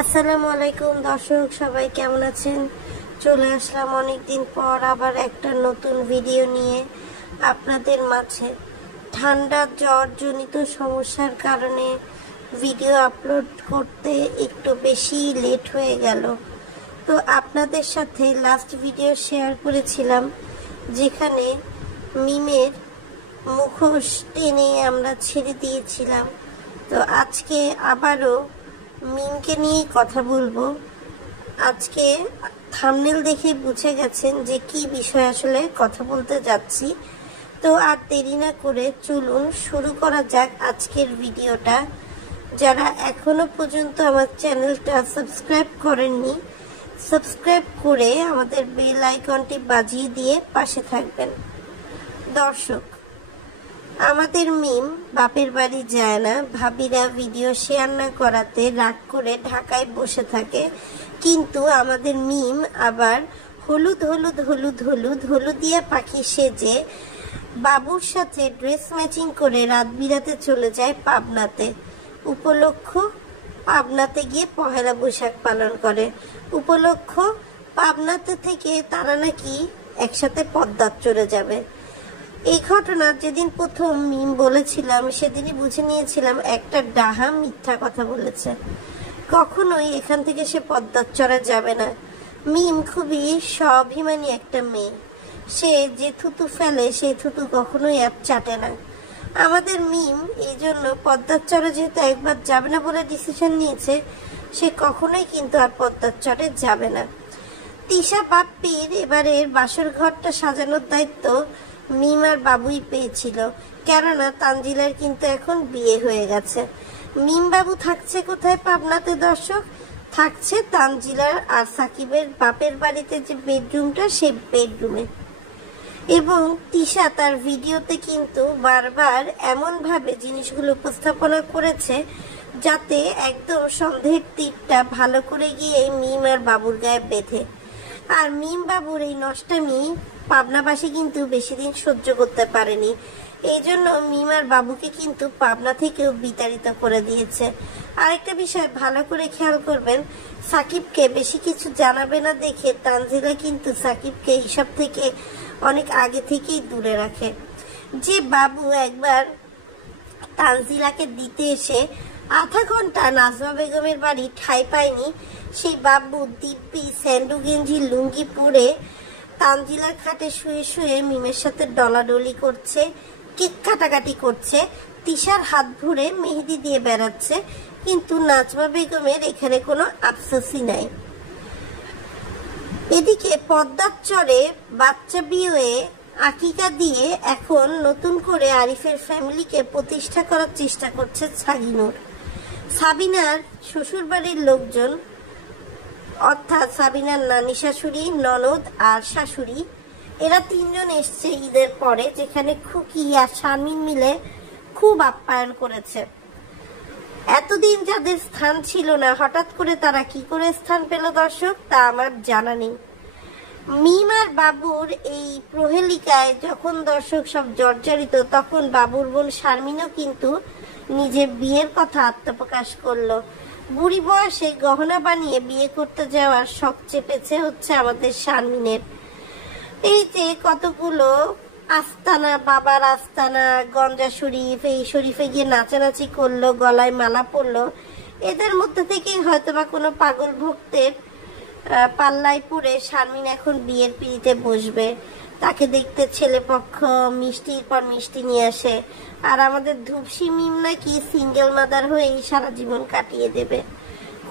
আসসালামু আলাইকুম দর্শক, সবাই কেমন আছেন? চলে আসলাম অনেকদিন পর আবার একটা নতুন ভিডিও নিয়ে আপনাদের মাঝে। ঠান্ডা জ্বর জনিত সমস্যার কারণে ভিডিও আপলোড করতে একটু বেশি লেট হয়ে গেল। তো আপনাদের সাথে লাস্ট ভিডিও শেয়ার করেছিলাম যেখানে মিমের মুখোশ টেনে আমরা ছেড়ে দিয়েছিলাম। তো আজকে আবারও মিমকে নিয়ে কথা বলবো। আজকে থাম্বনেল দেখে বুঝে গেছেন যে কি বিষয় আসলে কথা বলতে যাচ্ছি। তো আর দেরি না করে চলুন শুরু করা যাক আজকের ভিডিওটা। যারা এখনো পর্যন্ত আমার চ্যানেলটা সাবস্ক্রাইব করেননি, সাবস্ক্রাইব করে আমাদের বেল আইকনটি বাজিয়ে দিয়ে পাশে থাকবেন। দর্শক, আমাদের মিম বাপের বাড়ি যায় না, ভাবিরা ভিডিও শেয়ার না করাতে রাগ করে ঢাকায় বসে থাকে। কিন্তু আমাদের মিম আবার হলুদ হলুদ হলুদ হলুদ হলুদিয়া পাখি সেজে বাবুর সাথে ড্রেস ম্যাচিং করে রাত বিরাতে চলে যায় পাবনাতে। উপলক্ষ পাবনাতে গিয়ে পহেলা বৈশাখ পালন করে। উপলক্ষ পাবনাতে থেকে তারা নাকি একসাথে পদ্মার চলে যাবে। এই ঘটনা যেদিন প্রথম মিম বলেছিলাম সেদিনই বুঝে নিয়েছিলাম একটা ডাহা মিথ্যা কথা বলেছে। কখনোই এখান থেকে সে পদ্মার চড়া যাবে না। মিম খুবই স্বাভিমানী একটা মেয়ে, সে যে থুতু ফেলে সেই থুতু কখনোই আর চাটে না। আমাদের মিম এই জন্য পদ্মার চরে যেহেতু একবার যাবে না বলে ডিসিশন নিয়েছে, সে কখনোই কিন্তু আর পদ্মার চরে যাবে না। তিশা বাপ্পির এবারের বাসর ঘরটা সাজানোর দায়িত্ব মিম আর বাবুই পেয়েছিল, কেননা তানজিলার কিন্তু এখন বিয়ে হয়ে গেছে। মিম বাবু থাকছে কোথায় পাবনাতে দর্শক? থাকছে তানজিলার আর সাকিবের বাপের বাড়িতে যে বেডরুমটা, সেই বেডরুমে। এবং তিশা তার ভিডিওতে কিন্তু বারবার এমনভাবে জিনিসগুলো উপস্থাপনা করেছে যাতে একদম সন্দেহের তীরটা ভালো করে গিয়ে মিম আর বাবুর গায়ে বেঁধে। আর মিম বাবুর এই নষ্টামি পাবনাবাসী কিন্তু বেশি দিন সহ্য করতে পারেনি। এই জন্য মিম আর বাবুকে কিন্তু পাবনা থেকেও বিতাড়িত করে দিয়েছে। আরেকটা বিষয় ভালো করে খেয়াল করবেন, সাকিবকে বেশি কিছু জানাবে না দেখে তানজিলা কিন্তু সাকিবকে এইসব থেকে অনেক আগে থেকেই দূরে রাখে। যে বাবু একবার তানজিলাকে দিতে এসে আধা ঘন্টা নাজমা বেগমের বাড়ি ঠাঁই পায়নি, সেই বাবু দিব্যি স্যান্ডু গেঞ্জি লুঙ্গি পরে তানজিলার খাটে শুয়ে শুয়ে মিমের সাথে ডলাডলি করছে, কেক কাটাকাটি করছে, তিশার হাত ধরে মেহেদি দিয়ে বেড়াচ্ছে। কিন্তু নাজমা বেগমের এখানে কোনো আফসোসই নাই। এদিকে পদ্মার চরে বাচ্চা বিয়ে আকিকা দিয়ে এখন নতুন করে আরিফের ফ্যামিলিকে প্রতিষ্ঠা করার চেষ্টা করছে সাগিনুর। সাবিনার শ্বশুরবাড়ির লোকজন, অর্থাৎ সাবিনার নানি শাশুড়ি, ননদ আর শাশুড়ি, এরা তিনজন এসছে ঈদের পরে, যেখানে খুকি আর শারমিন মিলে খুব আপ্যায়ন করেছে। এতদিন যাদের স্থান ছিল না, হঠাৎ করে তারা কি করে স্থান পেল দর্শক, তা আমার জানা নেই। মিম আর বাবুর এই প্রহেলিকায় যখন দর্শক সব জর্জরিত, তখন বাবুর বোন শারমিনও কিন্তু নিজের বিয়ের কথা আত্মপ্রকাশ করলো। বুড়ি বয়সে গহনা বানিয়ে বিয়ে করতে যাওয়ার শখ চেপেছে হচ্ছে আমাদের শারমিনের। এই যে কতগুলো আস্তানা, বাবার আস্তানা, গঞ্জা শরীফ, এই শরীফে গিয়ে নাচানাচি করলো, গলায় মালা পরলো, এদের মধ্যে থেকেই হয়তোবা কোনো পাগল ভক্তের পাল্লায় পড়ে শারমিন এখন বিয়ের পিড়িতে বসবে। তাকে দেখতে ছেলে পক্ষ মিষ্টির পর মিষ্টি নিয়ে আসে, আর আমাদের ধূপসী মিম নাকি সিঙ্গেল মাদার হয়ে সারা জীবন কাটিয়ে দেবে।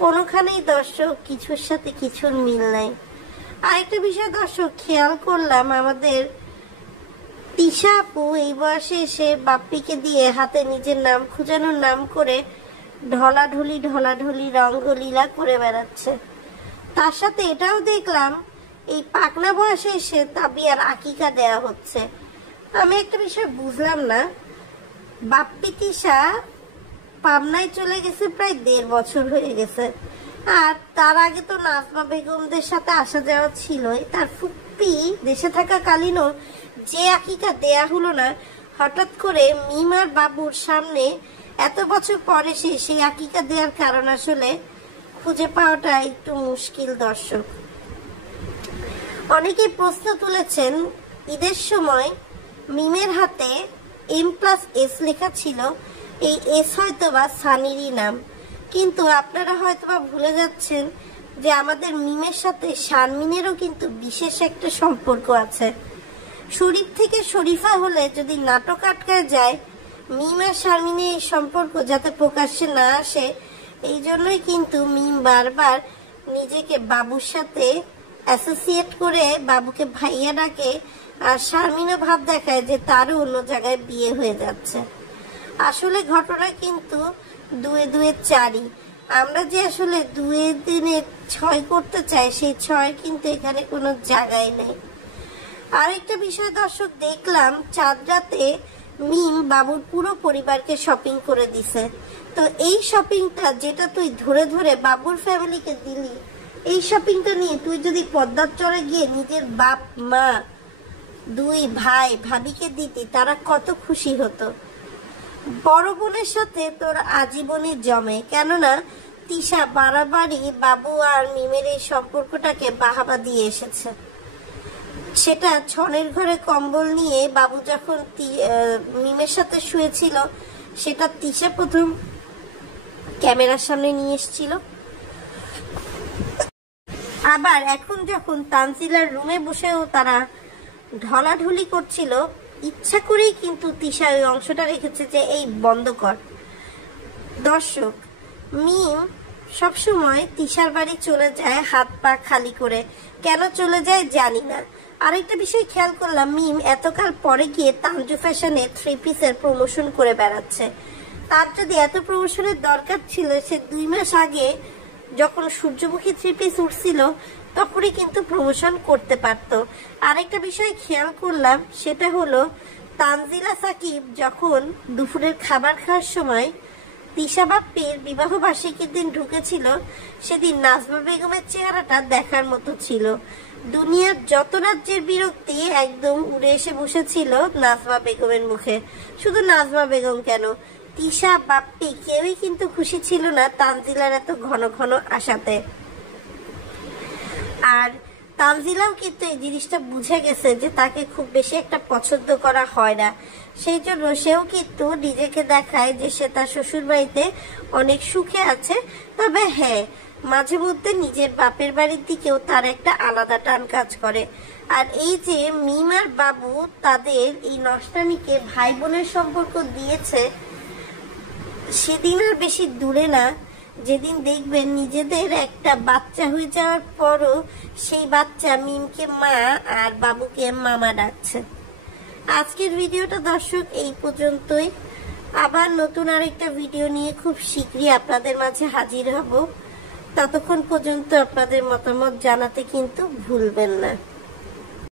কোনোখানেই দর্শক কিছুর সাথে কিছুর মিল নাই। আরেকটা বিষয় দর্শক খেয়াল করলাম, আমাদের তিশা আপু এই বয়সে এসে বাপ্পিকে দিয়ে হাতে নিজের নাম খুঁজানোর নাম করে ঢলাঢলি ঢলাঢলি রঙ্গলীলা করে বেড়াচ্ছে। তার সাথে এটাও দেখলাম এই পাকনা বয়সে এসে তাবিয়ার আকিকা দেয়া হচ্ছে। আমি একটা বিষয় বুঝলাম না, বাপ্পি তিশা পাবনায় চলে গেছে প্রায় 1.5 বছর হয়ে গেছে, আর তার আগে তো নাজমা বেগমদের সাথে আসা যাওয়া ছিলই। তার ফুপ্পি দেশে থাকা কালীনও যে আকিকা দেয়া হলো না, হঠাৎ করে মিম আর বাবুর সামনে এত বছর পরে সেই আকিকা দেওয়ার কারণ আসলে খুঁজে পাওয়াটা একটু মুশকিল দর্শক। অনেকেই প্রশ্ন তুলেছেন, ঈদের সময় মিমের হাতে M+S লেখা ছিল, এই এস হয়তোবা সানিরই নাম, কিন্তু আপনারা হয়তোবা ভুলে যাচ্ছেন যে আমাদের মিমের সাথে শারমিনেরও কিন্তু বিশেষ একটা সম্পর্ক আছে। শরীফ থেকে শরীফা হলে যদি নাটক আটকায় যায়, মিম আর শারমিনের এই সম্পর্ক যাতে প্রকাশ্যে না আসে, এই জন্যই কিন্তু মিম বারবার নিজেকে বাবুর সাথে অ্যাসোসিয়েট করে বাবুকে ভাইয়া ডাকে, আর শারমিনও ভাব দেখায় যে তারও অন্য জায়গায় বিয়ে হয়ে যাচ্ছে। আসলে ঘটনা কিন্তু 2 × 4। আমরা যে আসলে 2 দিনে 6 করতে চাই, সেই 6 কিন্তু এখানে কোনো জায়গায় নেই। আরেকটা বিষয় দর্শক, দেখলাম চাঁদ রাতে মিম বাবুর পুরো পরিবারকে শপিং করে দিছে। তো এই শপিংটা যেটা তুই ধরে ধরে বাবুর ফ্যামিলিকে দিলি, এই শপিংটা নিয়ে তুই যদি পদ্মার চরে গিয়ে নিজের বাপ মা 2 ভাই ভাবিকে দিতি, তারা কত খুশি হতো। বড় বোনের সাথে তোর আজীবনই জমে, কেননা তিশা বাড়াবাড়ি বাবু আর মিমের এই সম্পর্কটাকে বাহাবা দিয়ে এসেছে। সেটা ছনের ঘরে কম্বল নিয়ে বাবু যখন মিমের সাথে শুয়েছিল, সেটা তিশা প্রথম ক্যামেরার সামনে নিয়ে এসেছিল। আবার এখন যখন তানজিলার রুমে বসেও তারা ঢলাঢলি করছিল, ইচ্ছা করেই কিন্তু তিশা ওই অংশটা রেখেছে যে এই বন্ধ কর। দর্শক, মিম সবসময় তিশার বাড়ি চলে যায় হাত পা খালি করে। কেন চলে যায় জানি না। আরেকটা বিষয় খেয়াল করলাম, মিম এতকাল পরে গিয়ে তানজু ফ্যাশনে 3 পিসের প্রমোশন করে বেড়াচ্ছে। তার যদি এত প্রমোশনের দরকার ছিল, সে 2 মাস আগে যখন সূর্যমুখী 3 পিস উঠছিল তখনই কিন্তু প্রমোশন করতে পারত। আরেকটা বিষয় খেয়াল করলাম, সেটা হলো তানজিলা সাকিব যখন দুপুরের খাবার খাওয়ার সময় তিশা বাপ্পির বিবাহ বার্ষিকীর দিন ঢুকেছিল, সেদিন নাজমা বেগমের চেহারাটা দেখার মতো ছিল। দুনিয়ার যত রাজ্যের বিরক্তি একদম উড়ে এসে বসেছিল নাজমা বেগমের মুখে। শুধু নাজমা বেগম কেন, তিশা বাপ্পি কেউই কিন্তু খুশি ছিল না তানজিলার এত ঘন ঘন আসাতে। আর তানজিলাও কিন্তু এই জিনিসটা বুঝে গেছে যে তাকে খুব বেশি একটা পছন্দ করা হয় না, সেই জন্য সেও কিন্তু নিজেকে দেখায় যে সে তার শ্বশুর বাড়িতে অনেক সুখে আছে। তবে হ্যাঁ, মাঝে মধ্যে নিজের বাপের বাড়ির দিকেও তার একটা আলাদা টান কাজ করে। আর এই যে মিম আর বাবু তাদের এই নষ্টামিকে ভাই বোনের সম্পর্ক দিয়েছে, সেদিন আর বেশি দূরে না যেদিন দেখবেন নিজেদের একটা বাচ্চা হয়ে যাওয়ার পরও সেই বাচ্চা মিমকে মা আর বাবুকে মামা ডাকছে। আজকের ভিডিওটা দর্শক এই পর্যন্তই। আবার নতুন আরেকটা ভিডিও নিয়ে খুব শীঘ্রই আপনাদের মাঝে হাজির হব। ততক্ষণ পর্যন্ত আপনাদের মতামত জানাতে কিন্তু ভুলবেন না।